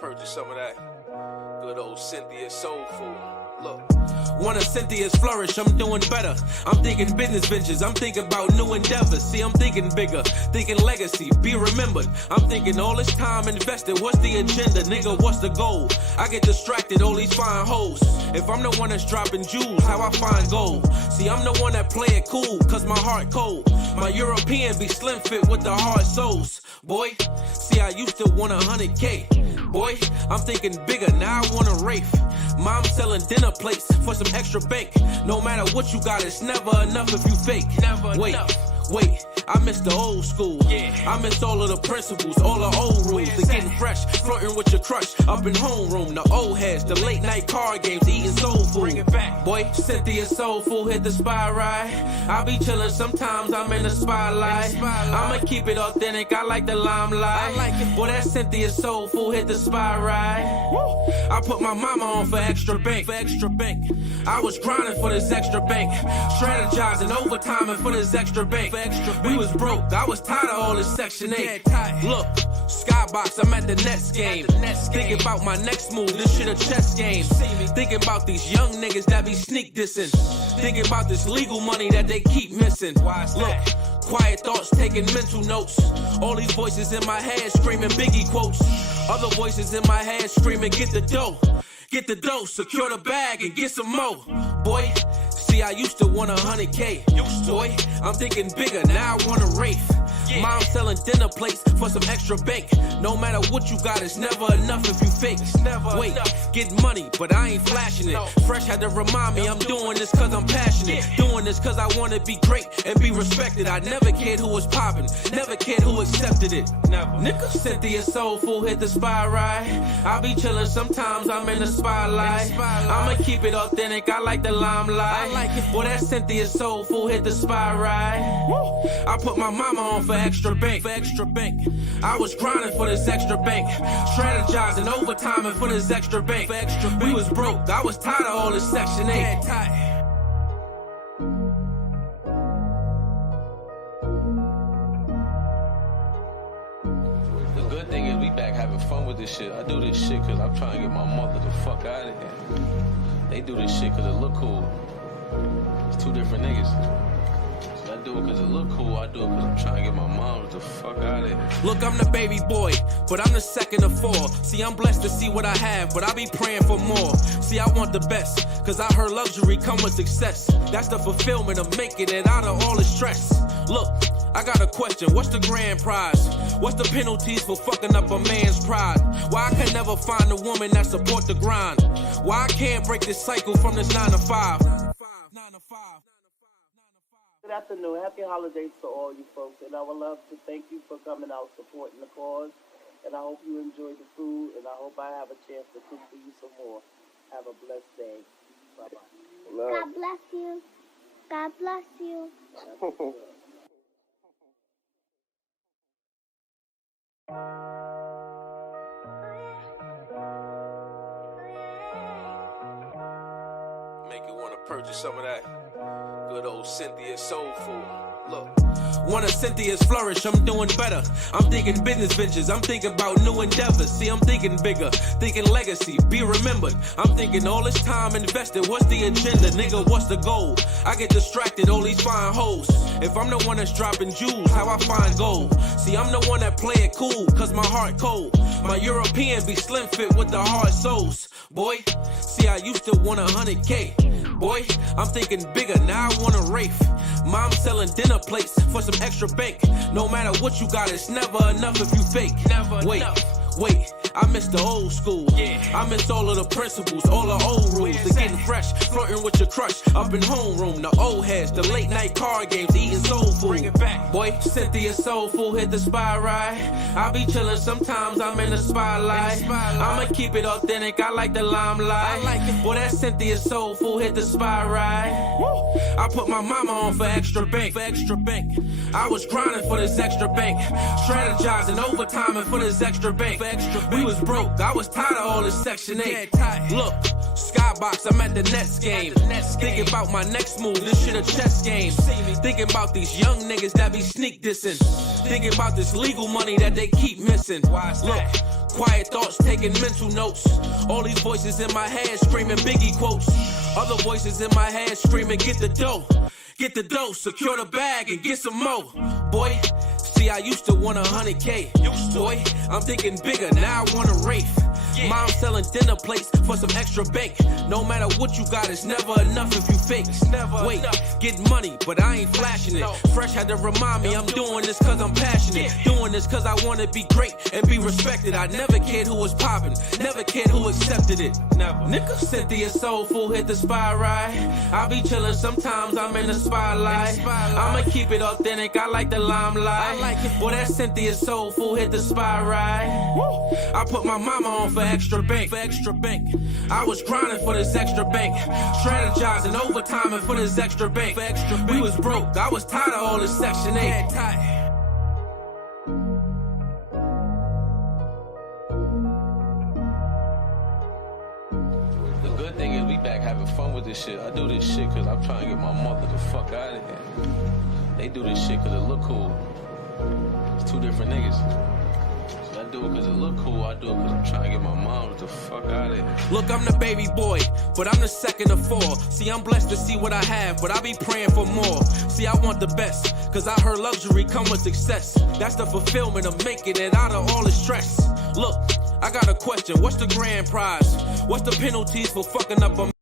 purchase some of that good old Cynthia soul food. Look. One of Cynthia's flourish, I'm doing better. I'm thinking business ventures, I'm thinking about new endeavors. See, I'm thinking bigger, thinking legacy, be remembered. I'm thinking all this time invested, what's the agenda? Nigga, what's the goal? I get distracted, all these fine hoes. If I'm the one that's dropping jewels, how I find gold? See, I'm the one that play it cool, cause my heart cold. My European be slim fit with the hard souls. Boy, see, I used to want 100K. Boy, I'm thinking bigger, now I want a Wraith. Mom selling dinner plates for some extra bank. No matter what you got, it's never enough if you fake. Wait, I miss the old school. I miss all of the principles, all the old rules. The getting fresh, flirting with your crush up in homeroom. The old heads, the late night card games, eating soul food. Bring it back. Boy, Cynthia soul food hit the spot right. I be chilling, sometimes I'm in the spotlight. I'ma keep it authentic, I like the limelight. Boy, that Cynthia soul food hit the spot right. I put my mama on for extra bank. I was grinding for this extra bank, strategizing overtime and for this extra bank. We was broke, I was tired of all this Section 8. Look, Skybox, I'm at the Nets game. Thinking about my next move, this shit a chess game. Thinking about these young niggas that be sneak dissing. Thinking about this legal money that they keep missing. Look, quiet thoughts, taking mental notes. All these voices in my head screaming Biggie quotes. Other voices in my head screaming, get the dough. Get the dough, secure the bag and get some more. Boy, see, I used to want 100K. Boy, I'm thinking bigger, now I want a Wraith. Mom selling dinner plates for some extra bank. No matter what you got, it's never enough if you fake. Wait, get money, but I ain't flashing it. Fresh had to remind me I'm doing this cause I'm passionate. Doing this cause I wanna be great and be respected. I never cared who was popping, never cared who accepted it. Nigga, Cynthia soul food hit the spot right. I be chilling, sometimes I'm in the spotlight. I'ma keep it authentic, I like the limelight. Boy, that Cynthia soul food hit the spot right. I put my mama on for extra bank. I was grinding for this extra bank, strategizing overtime and for this extra bank. We was broke, I was tired of all this Section 8. The good thing is we back having fun with this shit. I do this shit cause I'm trying to get my mother the fuck out of here. They do this shit cause it look cool. It's two different niggas. I do it because it look cool, I do it because I'm trying to get my mom the fuck out of here. Look, I'm the baby boy, but I'm the second of four. See, I'm blessed to see what I have, but I be praying for more. See, I want the best, cause I heard luxury come with success. That's the fulfillment of making it out of all the stress. Look, I got a question, what's the grand prize? What's the penalties for fucking up a man's pride? Why I can never find a woman that support the grind? Why I can't break this cycle from this 9 to 5? Good afternoon. Happy holidays to all you folks. And I would love to thank you for coming out supporting the cause. And I hope you enjoy the food. And I hope I have a chance to cook for you some more. Have a blessed day. Bye-bye. God bless you. God bless you. Make you want to purchase some of that good old Cynthia soul food. Look. One of Cynthia's flourish, I'm doing better. I'm thinking business ventures, I'm thinking about new endeavors. See, I'm thinking bigger, thinking legacy, be remembered. I'm thinking all this time invested, what's the agenda? Nigga, what's the goal? I get distracted, all these fine hoes. If I'm the one that's dropping jewels, how I find gold? See, I'm the one that play it cool, cause my heart cold. My European be slim fit with the hard souls. Boy, see, I used to want 100K. Boy, I'm thinking bigger, now I want a Wraith. Mom selling dinner plates for some extra bank. No matter what you got, it's never enough if you fake. Wait, I miss the old school. I miss all of the principles, all the old rules. The getting fresh, flirting with your crush up in homeroom. The old heads, the late night card games, eating soul food. Bring it back. Boy, Cynthia soul food hit the spot right. I be chilling, sometimes I'm in the spotlight. I'ma keep it authentic, I like the limelight. Boy, that Cynthia soul food hit the spot right. I put my mama on for extra bank. I was grinding for this extra bank, strategizing overtime and for this extra bank. We was broke, I was tired of all this Section 8. Look, Skybox, I'm at the Nets game. Thinking about my next move, this shit a chess game. Thinking about these young niggas that be sneak dissing. Thinking about this legal money that they keep missing. Look, quiet thoughts, taking mental notes. All these voices in my head screaming Biggie quotes. Other voices in my head screaming, get the dough. Get the dough, secure the bag and get some more. Boy, see, I used to want 100K. Boy, I'm thinking bigger, now I want a Wraith. Mom selling dinner plates for some extra bank. No matter what you got, it's never enough if you fake. Wait, get money, but I ain't flashing it. Fresh had to remind me I'm doing this cause I'm passionate. Doing this cause I want to be great and be respected. I never cared who was popping, never cared who accepted it. Never. Nigga, Cynthia Soulful hit the spot right. I be chillin', sometimes I'm in the spotlight. I'ma keep it authentic, I like the limelight. Boy, that Cynthia Soulful hit the spot right. I put my mama on for extra bank. I was grinding for this extra bank, strategizing overtime for this extra bank. We was broke, I was tired of all this Section 8. The good thing is we back having fun with this shit. I do this shit cause I'm trying to get my mother the fuck out of here. They do this shit cause it look cool. It's two different niggas. I do it cause it look cool, I do it cause I'm trying to get my mom the fuck out of here. Look, I'm the baby boy, but I'm the second of four. See, I'm blessed to see what I have, but I be praying for more. See, I want the best, cause I heard luxury come with success. That's the fulfillment of making it out of all the stress. Look, I got a question, what's the grand prize? What's the penalties for fucking up a